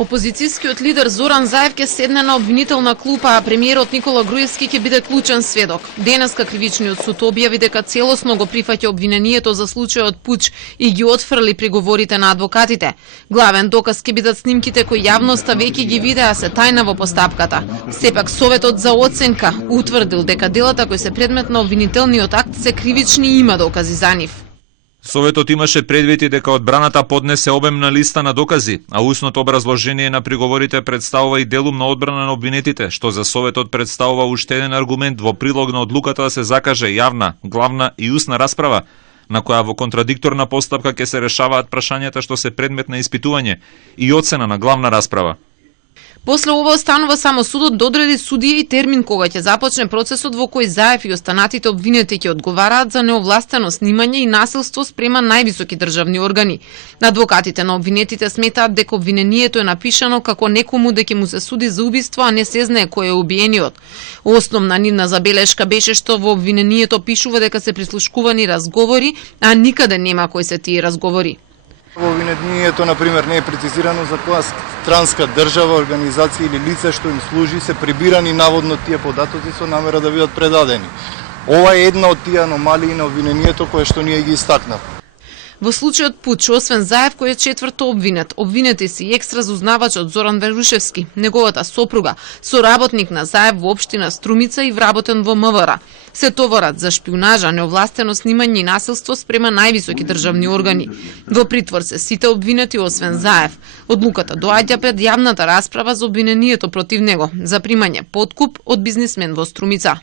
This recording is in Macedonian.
Опозицијскиот лидер Зоран Заев ќе седне на обвинителна клупа, а премиерот Никола Груевски ќе биде клучен сведок. Денеска кривичниот суд објави дека целосно го прифаќа обвинението за случајот пуч и ги отфрли приговорите на адвокатите. Главен доказ ќе бидат снимките кои јавноста веќе ги видеа се тајна во постапката. Сепак Советот за оценка утврдил дека делата кои се предмет на обвинителниот акт се кривични и има докази за нив. Советот имаше предвид дека одбраната поднесе обемна листа на докази, а усното образложение на приговорите представува и делум на одбрана на обвинетите, што за Советот представува уште еден аргумент во прилог на одлуката да се закаже јавна, главна и устна расправа, на која во контрадикторна постапка ќе се решаваат прашањата што се предмет на испитување и оцена на главна расправа. После ова останува само судот да одреди судија и термин кога ќе започне процесот во кој Заев и останатите обвинети ќе одговараат за неовластено снимање и насилство спрема највисоки државни органи. Адвокатите на обвинетите сметаат дека обвинението е напишано како некому дека му се суди за убиство, а не се знае кој е убиениот. Основна нивна забелешка беше што во обвинението пишува дека се прислушкувани разговори, а никаде нема кои се тие разговори. Во обвинението, например, не е прецизирано за која странска држава, организација или лице што им служи се прибирани наводно тие податоци со намера да бидат предадени. Ова е една од тие аномалии на обвинението кое што ние ги истакнавме. Во случајот пуч, освен Заев кој е четврто обвинет, обвинети се и екстразузнавачот Зоран Верушевски, неговата сопруга, соработник на Заев во општина Струмица и вработен во МВР. Се товарат за шпионажа, неовластено снимање и насилство спрема највисоки државни органи. Во притвор се сите обвинети освен Заев. Одлуката доаѓа пред јавната расправа за обвинението против него за примање подкуп од бизнисмен во Струмица.